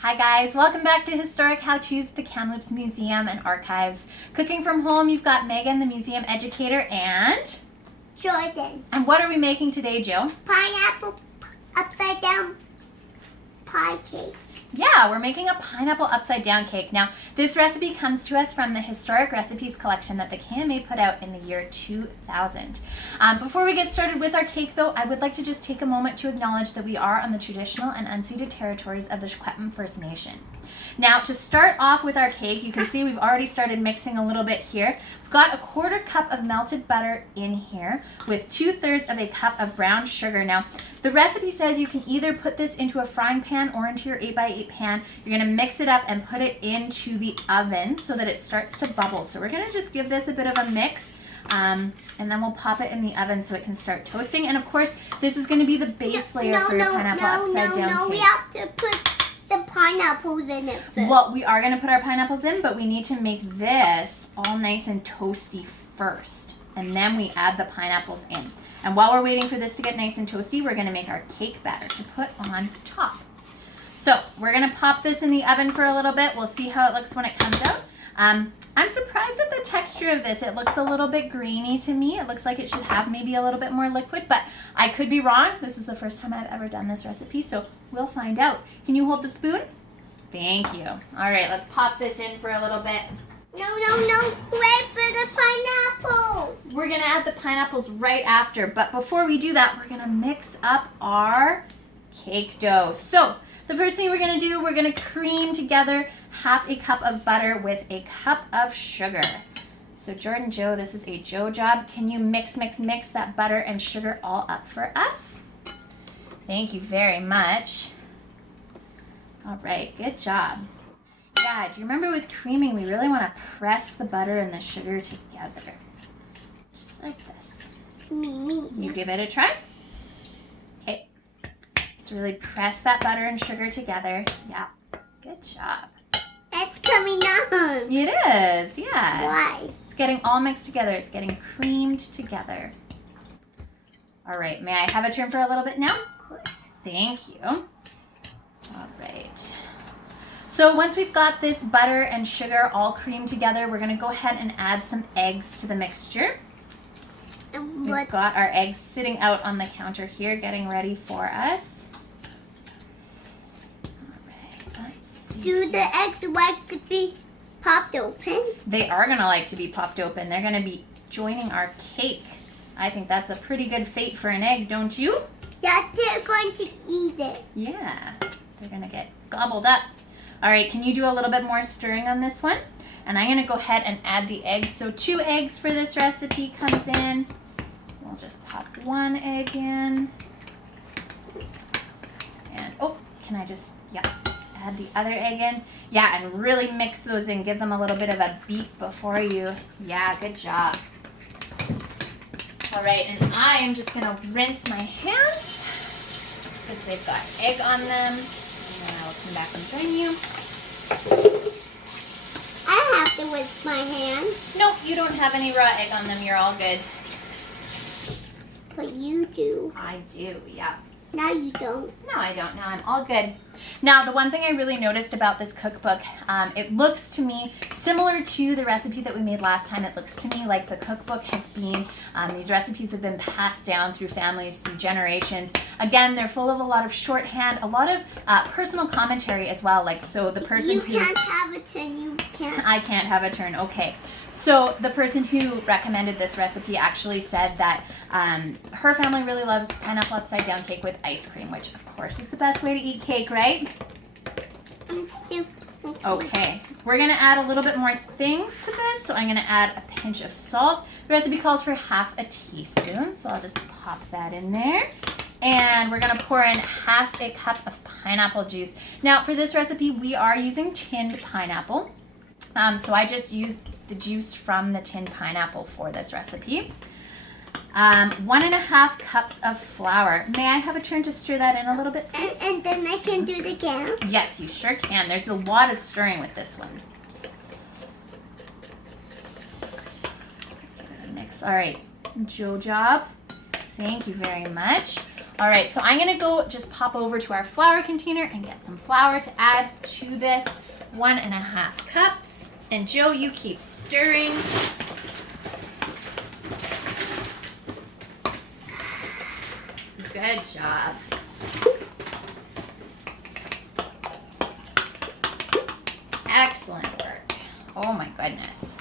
Hi guys, welcome back to Historic How-Tos at the Kamloops Museum and Archives. Cooking from home, you've got Megan, the museum educator, and Jordan. And what are we making today, Jill? Pineapple upside down pie cake. Yeah, we're making a pineapple upside down cake. Now, this recipe comes to us from the Historic Recipes collection that the KMA put out in the year 2000. Before we get started with our cake though, I would like to just take a moment to acknowledge that we are on the traditional and unceded territories of the Secwepemc First Nation. Now, to start off with our cake, you can see we've already started mixing a little bit here. We've got a 1/4 cup of melted butter in here with 2/3 of a cup of brown sugar. Now, the recipe says you can either put this into a frying pan or into your 8x8 pan. You're gonna mix it up and put it into the oven so that it starts to bubble. So we're gonna just give this a bit of a mix. And then we'll pop it in the oven so it can start toasting. And of course, this is gonna be the base layer for your pineapple upside down cake. We have to put some pineapples in it first. Well, we are gonna put our pineapples in, but we need to make this all nice and toasty first. And then we add the pineapples in. And while we're waiting for this to get nice and toasty, we're gonna make our cake batter to put on top. So we're gonna pop this in the oven for a little bit. We'll see how it looks when it comes out. I'm surprised at the texture of this. It looks a little bit grainy to me. It looks like it should have maybe a little bit more liquid, but I could be wrong. This is the first time I've ever done this recipe, so we'll find out. Can you hold the spoon? Thank you. All right, let's pop this in for a little bit. No. Wait for the pineapple. We're gonna add the pineapples right after, but before we do that, we're gonna mix up our cake dough. So the first thing we're gonna do, we're gonna cream together 1/2 cup of butter with a cup of sugar. So Jordan Joe, this is a Joe job. Can you mix that butter and sugar all up for us? Thank you very much. All right, good job. Yeah, do you remember with creaming, we really want to press the butter and the sugar together. Just like this. Me. You give it a try? Okay. So really press that butter and sugar together. Yeah, good job. It's coming out. It is, yeah. Why? It's getting all mixed together. It's getting creamed together. All right, may I have a turn for a little bit now? Of course. Thank you. All right. So once we've got this butter and sugar all creamed together, we're gonna go ahead and add some eggs to the mixture. And We've got our eggs sitting out on the counter here, getting ready for us. All right, let's see. do the eggs like to be popped open? They are gonna like to be popped open. They're gonna be joining our cake. I think that's a pretty good fate for an egg, don't you? Yeah, they're going to eat it. Yeah, they're gonna get gobbled up. All right, can you do a little bit more stirring on this one? And I'm gonna go ahead and add the eggs. So 2 eggs for this recipe comes in. We'll just pop 1 egg in. And, oh, can I just, yeah, add the other egg in? Yeah, and really mix those in. Give them a little bit of a beat before you, yeah, good job. All right, and I am just gonna rinse my hands because they've got egg on them. And then I will come back and join you. I have to rinse my hands. Nope, you don't have any raw egg on them. You're all good. But you do. I do, yeah. Now you don't. No, I don't. Now I'm all good. Now, the one thing I really noticed about this cookbook, it looks to me similar to the recipe that we made last time. It looks to me like the cookbook has been, these recipes have been passed down through families, through generations. Again, they're full of a lot of shorthand, a lot of personal commentary as well. Like, so the person You who... can't have a turn, you can't. I can't have a turn, okay. So the person who recommended this recipe actually said that her family really loves pineapple upside down cake with ice cream, which of course is the best way to eat cake, right? I'm stupid. Okay, we're gonna add a little bit more things to this. So I'm gonna add a pinch of salt. The recipe calls for 1/2 teaspoon, so I'll just pop that in there. And we're gonna pour in 1/2 cup of pineapple juice. Now for this recipe, we are using tinned pineapple. So I just used the juice from the tinned pineapple for this recipe. 1.5 cups of flour. May I have a turn to stir that in a little bit, please? And then I can do it again? Yes, you sure can. There's a lot of stirring with this one. Give it a mix. All right, Joe job. Thank you very much. All right, so I'm gonna go just pop over to our flour container and get some flour to add to this. 1.5 cups. And Joe, you keep stirring. Good job. Excellent work. Oh my goodness.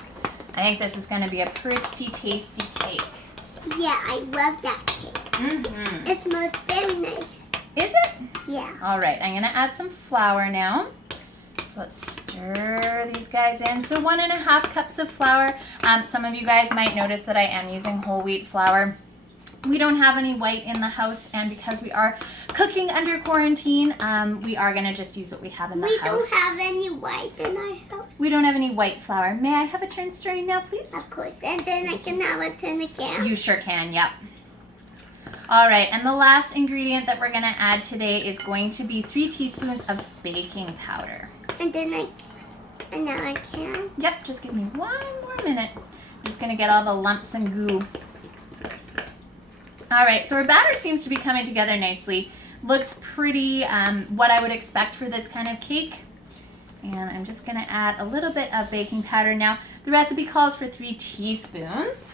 I think this is gonna be a pretty tasty cake. Yeah, I love that cake. Mm-hmm. It smells very nice. Is it? Yeah. All right, I'm gonna add some flour now. So let's stir these guys in. So 1.5 cups of flour. Some of you guys might notice that I am using whole wheat flour. We don't have any white in the house, and because we are cooking under quarantine, we are gonna just use what we have in the house. We don't have any white in our house. We don't have any white flour. May I have a turn stirring now, please? Of course. And then I can have a turn again. You sure can, yep. All right, and the last ingredient that we're gonna add today is going to be 3 teaspoons of baking powder. And then now I can. Yep, just give me 1 more minute. I'm just gonna get all the lumps and goo. All right, so our batter seems to be coming together nicely. Looks pretty what I would expect for this kind of cake. And I'm just gonna add a little bit of baking powder. Now, the recipe calls for 3 teaspoons.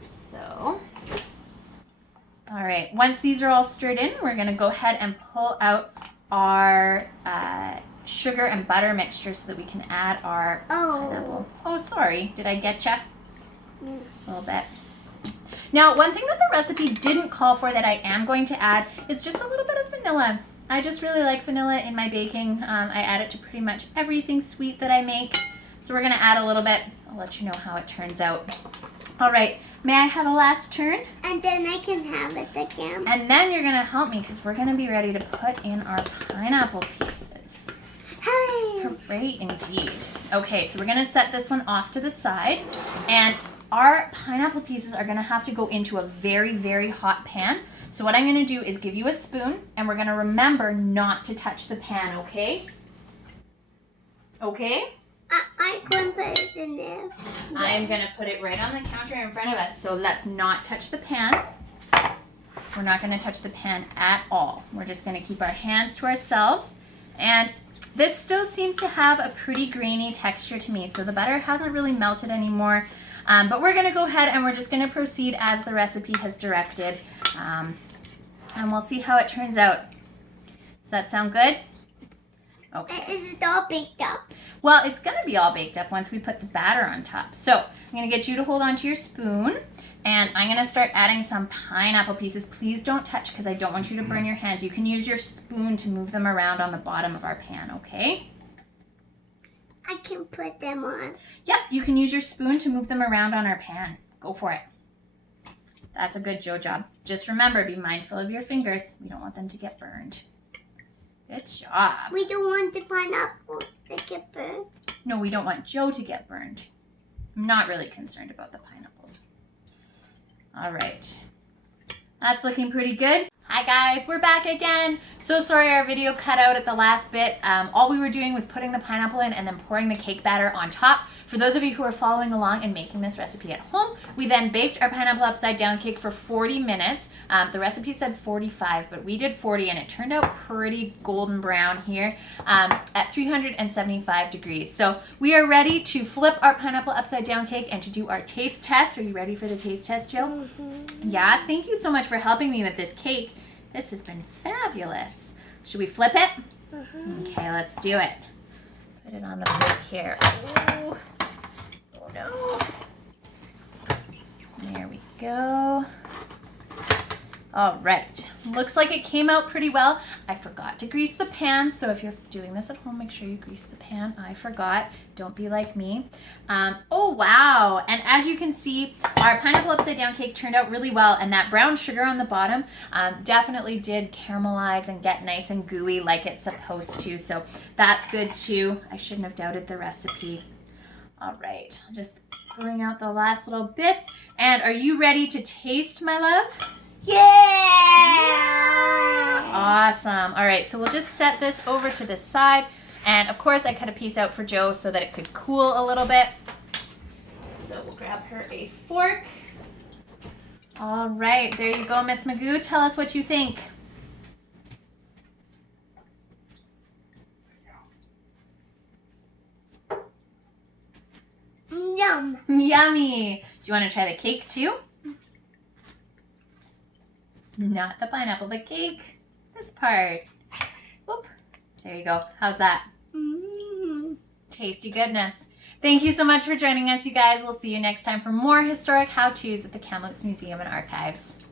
So, all right, once these are all stirred in, we're gonna go ahead and pull out our sugar and butter mixture so that we can add our pineapple. Oh, sorry, did I get you? A little bit. Now, one thing that the recipe didn't call for that I am going to add is just a little bit of vanilla. I just really like vanilla in my baking. I add it to pretty much everything sweet that I make. So we're gonna add a little bit. I'll let you know how it turns out. All right, may I have a last turn? And then I can have it again. And then you're gonna help me because we're gonna be ready to put in our pineapple pieces. Hooray! Hooray indeed. Okay, so we're gonna set this one off to the side, and our pineapple pieces are gonna have to go into a very, very hot pan. So what I'm gonna do is give you a spoon, and we're gonna remember not to touch the pan, okay? Okay? I can put it in there. I'm gonna put it right on the counter in front of us, so let's not touch the pan. We're not gonna touch the pan at all. We're just gonna keep our hands to ourselves. And this still seems to have a pretty grainy texture to me, so the butter hasn't really melted anymore. But we're gonna go ahead and we're just gonna proceed as the recipe has directed. And we'll see how it turns out. Does that sound good? Okay. Is it all baked up? Well, it's gonna be all baked up once we put the batter on top. So I'm gonna get you to hold on to your spoon, and I'm gonna start adding some pineapple pieces. Please don't touch because I don't want you to burn your hands. You can use your spoon to move them around on the bottom of our pan, okay? I can put them on. Yep, you can use your spoon to move them around on our pan. Go for it. That's a good Joe job. Just remember, be mindful of your fingers. We don't want them to get burned. Good job. We don't want the pineapples to get burned. No, we don't want Joe to get burned. I'm not really concerned about the pineapples. All right. That's looking pretty good. Hi guys, we're back again. So sorry our video cut out at the last bit. All we were doing was putting the pineapple in and then pouring the cake batter on top. For those of you who are following along and making this recipe at home, we then baked our pineapple upside down cake for 40 minutes. The recipe said 45, but we did 40 and it turned out pretty golden brown here at 375 degrees. So we are ready to flip our pineapple upside down cake and to do our taste test. Are you ready for the taste test, Joe? Mm-hmm. Yeah, thank you so much for helping me with this cake. This has been fabulous. Should we flip it? Mm-hmm. Okay, let's do it. Put it on the plate here. Oh, oh no. There we go. All right, looks like it came out pretty well. I forgot to grease the pan, so if you're doing this at home, make sure you grease the pan. I forgot, don't be like me. Oh wow, and as you can see, our pineapple upside down cake turned out really well, and that brown sugar on the bottom definitely did caramelize and get nice and gooey like it's supposed to, so that's good too. I shouldn't have doubted the recipe. All right, I'll just bring out the last little bits, and are you ready to taste, my love? Yeah! Awesome. All right, so we'll just set this over to the side. And of course, I cut a piece out for Joe so that it could cool a little bit. So we'll grab her a fork. All right, there you go, Miss Magoo. Tell us what you think. Yum. Yummy. Do you want to try the cake too? Not the pineapple, the cake. This part. Whoop. There you go. How's that? Tasty goodness. Thank you so much for joining us, you guys. We'll see you next time for more historic how-tos at the Kamloops Museum and Archives.